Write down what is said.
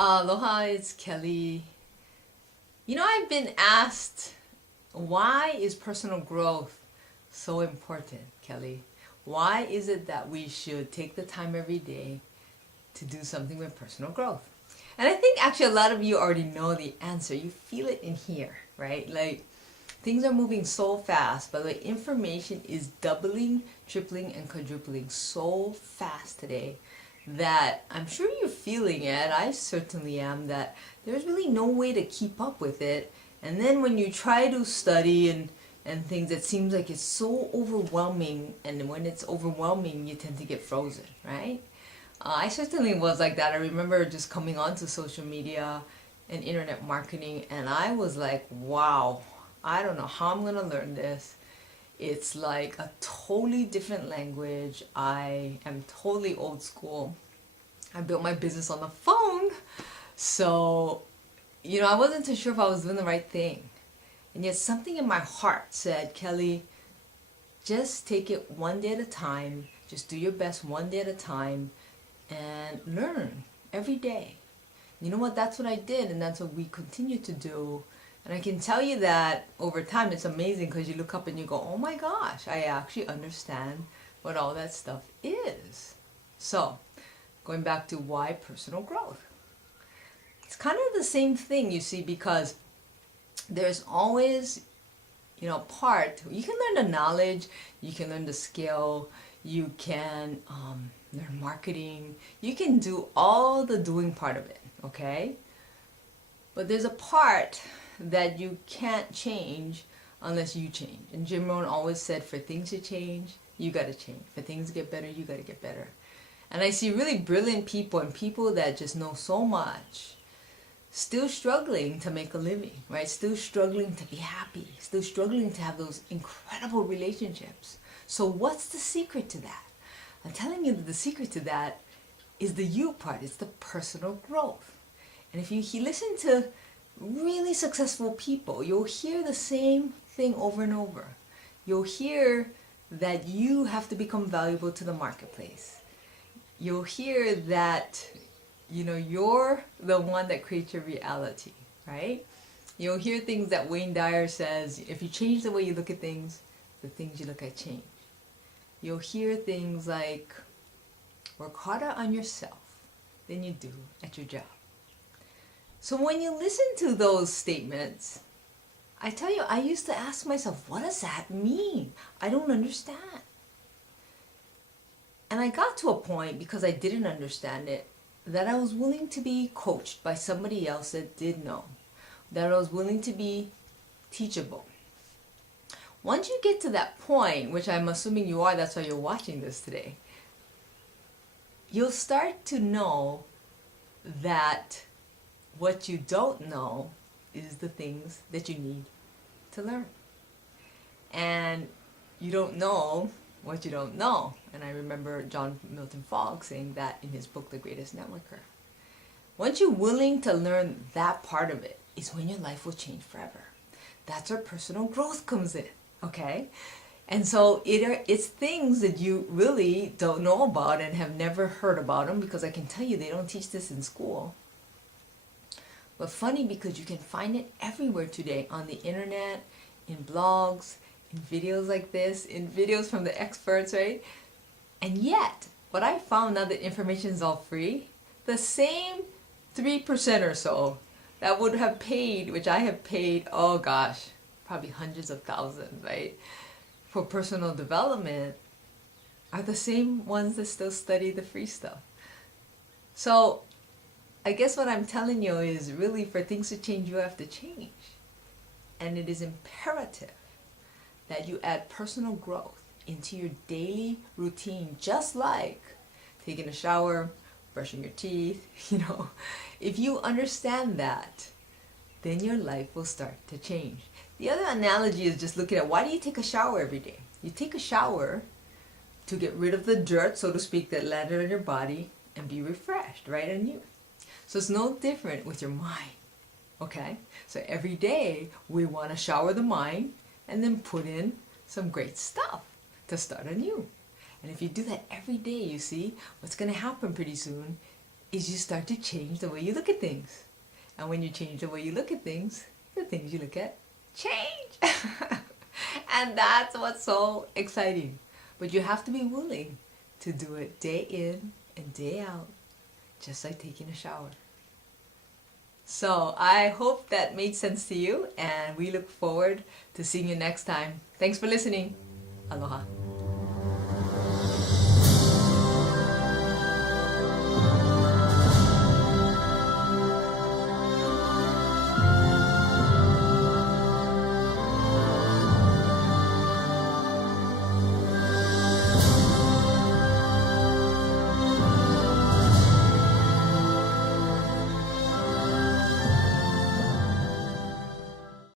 Aloha, it's Kelly. I've been asked, why is personal growth so important, Kelly? Why is it that we should take the time every day to do something with personal growth? And I think actually a lot of you already know the answer. You feel it in here, right? Like things are moving so fast, but like information is doubling, tripling, and quadrupling so fast today that I'm sure you're feeling it. I certainly am, that there's really no way to keep up with it. And then when you try to study and things, it seems like it's so overwhelming, and when it's overwhelming you tend to get frozen, right? I certainly was like that. I remember just coming onto social media and internet marketing, and I was like, wow, I don't know how I'm gonna learn this. It's like a totally different language. I am totally old school. I built my business on the phone. So, I wasn't too sure if I was doing the right thing. And yet something in my heart said, Kelly, just take it one day at a time. Just do your best one day at a time and learn every day. You know what? That's what I did, and that's what we continue to do. And I can tell you that over time it's amazing, because you look up and you go, oh my gosh, I actually understand what all that stuff is. So, going back to why personal growth. It's kind of the same thing, you see, because there's always, part. You can learn the knowledge, you can learn the skill, you can learn marketing, you can do all the doing part of it, okay? But there's a part that you can't change unless you change. And Jim Rohn always said, for things to change, you gotta change. For things to get better, you gotta get better. And I see really brilliant people and people that just know so much, still struggling to make a living, right? Still struggling to be happy, still struggling to have those incredible relationships. So what's the secret to that? I'm telling you that the secret to that is the you part. It's the personal growth. And if you listen to really successful people, you'll hear the same thing over and over. You'll hear that you have to become valuable to the marketplace. You'll hear that, you're the one that creates your reality, right? You'll hear things that Wayne Dyer says, if you change the way you look at things, the things you look at change. You'll hear things like, work harder on yourself than you do at your job. So when you listen to those statements, I tell you, I used to ask myself, what does that mean? I don't understand. And I got to a point, because I didn't understand it, that I was willing to be coached by somebody else that did know. That I was willing to be teachable. Once you get to that point, which I'm assuming you are, that's why you're watching this today, you'll start to know that what you don't know is the things that you need to learn. And you don't know what you don't know. And I remember John Milton Fogg saying that in his book, The Greatest Networker. Once you're willing to learn that part of it, is when your life will change forever. That's where personal growth comes in, okay? And so it's things that you really don't know about and have never heard about them, because I can tell you they don't teach this in school. But funny, because you can find it everywhere today, on the internet, in blogs, in videos like this, in videos from the experts, right? And yet, what I found, now that information is all free, the same 3% or so that would have paid, which I have paid, oh gosh, probably hundreds of thousands, right, for personal development, are the same ones that still study the free stuff. So I guess what I'm telling you is, really, for things to change, you have to change. And it is imperative that you add personal growth into your daily routine, just like taking a shower, brushing your teeth, If you understand that, then your life will start to change. The other analogy is just looking at, why do you take a shower every day? You take a shower to get rid of the dirt, so to speak, that landed on your body and be refreshed, right, and new. So it's no different with your mind, okay? So every day we want to shower the mind and then put in some great stuff to start anew. And if you do that every day, you see, what's going to happen pretty soon is you start to change the way you look at things. And when you change the way you look at things, the things you look at change. And that's what's so exciting. But you have to be willing to do it day in and day out, just like taking a shower. So I hope that made sense to you, and we look forward to seeing you next time. Thanks for listening. Aloha.